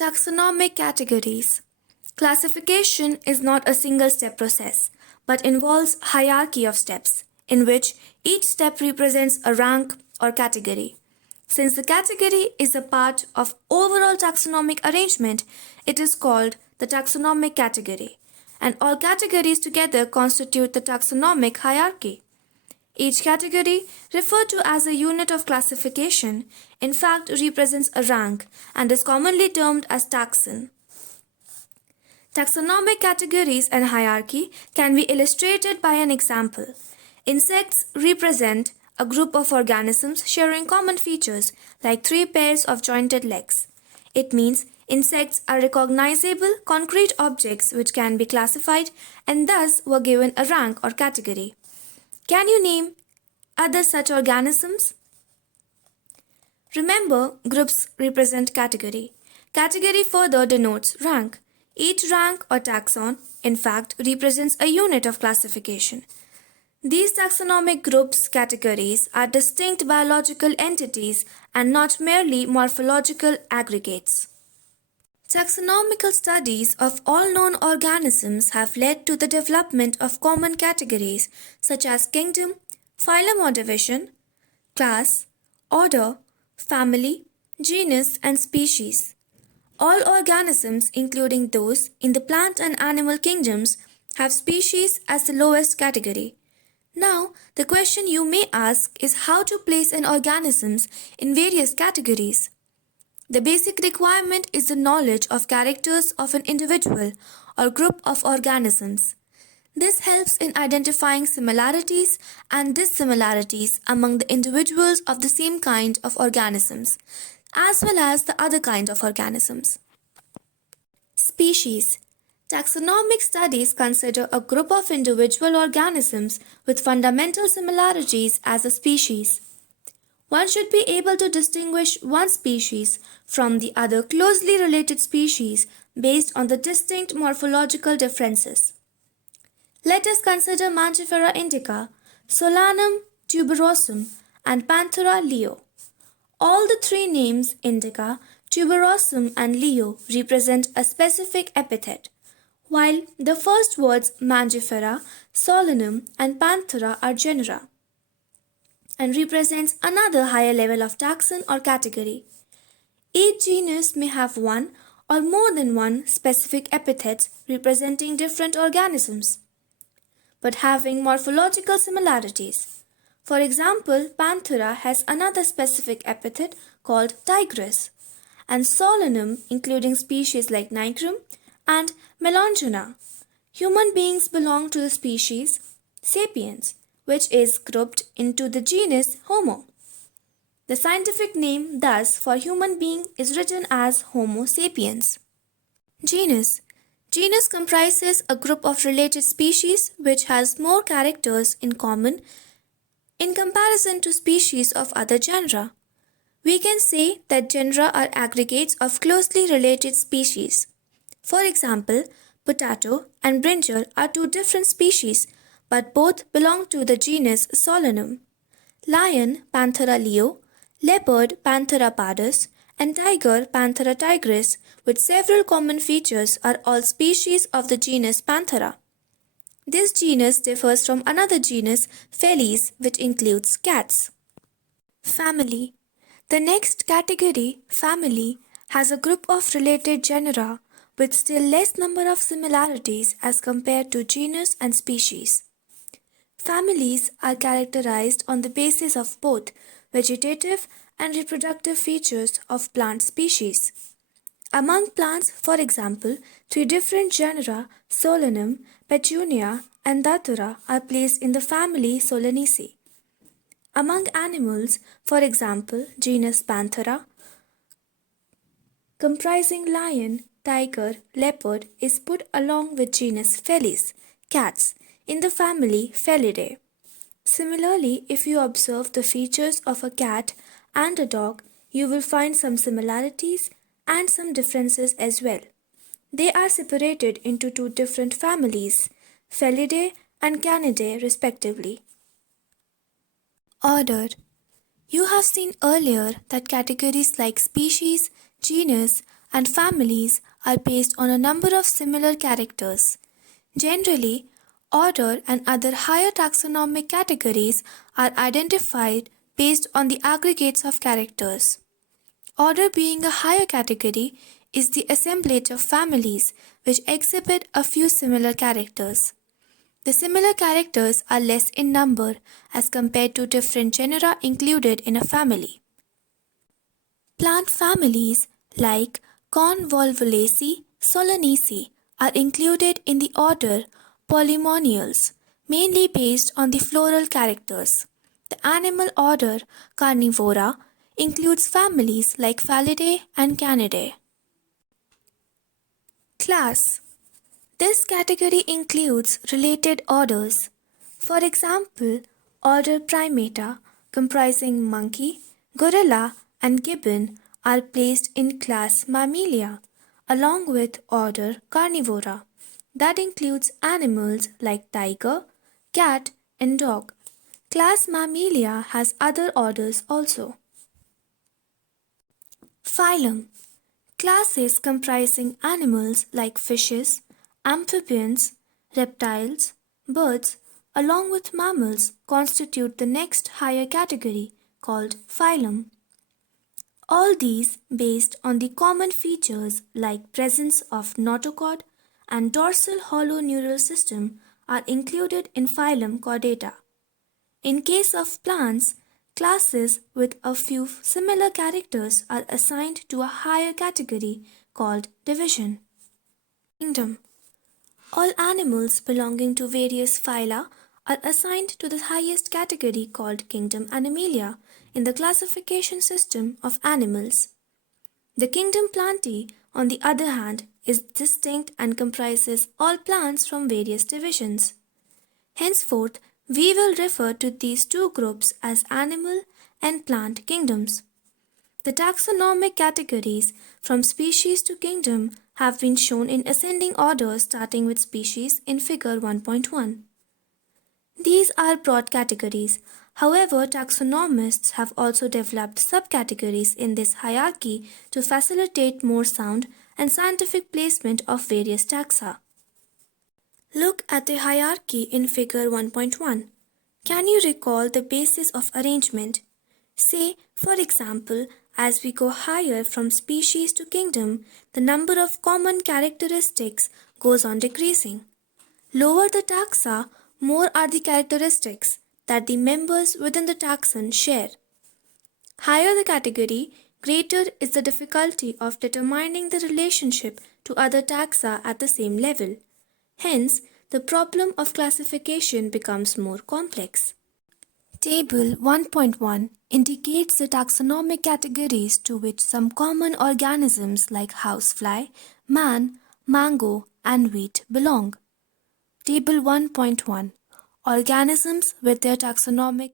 Taxonomic categories. Classification is not a single-step process, but involves hierarchy of steps, in which each step represents a rank or category. Since the category is a part of overall taxonomic arrangement, it is called the taxonomic category, and all categories together constitute the taxonomic hierarchy. Each category, referred to as a unit of classification, in fact represents a rank and is commonly termed as taxon. Taxonomic categories and hierarchy can be illustrated by an example. Insects represent a group of organisms sharing common features like 3 pairs of jointed legs. It means insects are recognizable, concrete objects which can be classified and thus were given a rank or category. Can you name other such organisms? Remember, groups represent category. Category further denotes rank. Each rank or taxon, in fact, represents a unit of classification. These taxonomic groups categories are distinct biological entities and not merely morphological aggregates. Taxonomical studies of all known organisms have led to the development of common categories such as kingdom, phylum or division, class, order, family, genus, and species. All organisms, including those in the plant and animal kingdoms, have species as the lowest category. Now, the question you may ask is how to place an organisms in various categories. The basic requirement is the knowledge of characters of an individual or group of organisms. This helps in identifying similarities and dissimilarities among the individuals of the same kind of organisms, as well as the other kind of organisms. Species. Taxonomic studies consider a group of individual organisms with fundamental similarities as a species. One should be able to distinguish one species from the other closely related species based on the distinct morphological differences. Let us consider Mangifera indica, Solanum tuberosum, and Panthera leo. All the 3 names indica, tuberosum, and leo represent a specific epithet, while the first words Mangifera, Solanum, and Panthera are genera and represents another higher level of taxon or category. Each genus may have one or more than one specific epithet representing different organisms, but having morphological similarities. For example, Panthera has another specific epithet called tigris, and Solanum, including species like Nigrum and Melongena. Human beings belong to the species Sapiens, which is grouped into the genus Homo. The scientific name thus for human being is written as Homo sapiens. Genus. Genus comprises a group of related species which has more characters in common in comparison to species of other genera. We can say that genera are aggregates of closely related species. For example, potato and brinjal are 2 different species, but both belong to the genus Solanum. Lion, Panthera leo, leopard, Panthera pardus, and tiger, Panthera tigris, with several common features, are all species of the genus Panthera. This genus differs from another genus, Felis, which includes cats. Family. The next category, family, has a group of related genera with still less number of similarities as compared to genus and species. Families are characterized on the basis of both vegetative and reproductive features of plant species. Among plants, for example, 3 different genera, Solanum, Petunia, and Datura, are placed in the family Solanaceae. Among animals, for example, genus Panthera, comprising lion, tiger, leopard, is put along with genus Felis, cats, in the family Felidae. Similarly, if you observe the features of a cat and a dog, you will find some similarities and some differences as well. They are separated into 2 different families, Felidae and Canidae respectively. Order. You have seen earlier that categories like species, genus and families are based on a number of similar characters. Generally, order and other higher taxonomic categories are identified based on the aggregates of characters. Order being a higher category is the assemblage of families which exhibit a few similar characters. The similar characters are less in number as compared to different genera included in a family. Plant families like Convolvulaceae, Solanaceae are included in the order Polymoniales, mainly based on the floral characters. The animal order Carnivora includes families like Felidae and Canidae. Class. This category includes related orders. For example, order Primata, comprising monkey, gorilla, and gibbon, are placed in class Mammalia, along with order Carnivora. That includes animals like tiger, cat, and dog. Class Mammalia has other orders also. Phylum. Classes comprising animals like fishes, amphibians, reptiles, birds, along with mammals constitute the next higher category called phylum. All these based on the common features like presence of notochord and dorsal hollow neural system are included in phylum Chordata. In case of plants, classes with a few similar characters are assigned to a higher category called division. Kingdom. All animals belonging to various phyla are assigned to the highest category called Kingdom Animalia in the classification system of animals. The Kingdom Plantae, on the other hand, is distinct and comprises all plants from various divisions. Henceforth, we will refer to these two groups as animal and plant kingdoms. The taxonomic categories from species to kingdom have been shown in ascending order starting with species in figure 1.1. These are broad categories. However, taxonomists have also developed subcategories in this hierarchy to facilitate more sound and scientific placement of various taxa. Look at the hierarchy in figure 1.1. Can you recall the basis of arrangement? Say, for example, as we go higher from species to kingdom, the number of common characteristics goes on decreasing. Lower the taxa, more are the characteristics that the members within the taxon share. Higher the category, greater is the difficulty of determining the relationship to other taxa at the same level. Hence, the problem of classification becomes more complex. Table 1.1 indicates the taxonomic categories to which some common organisms like housefly, man, mango, and wheat belong. Table 1.1 Organisms with their taxonomic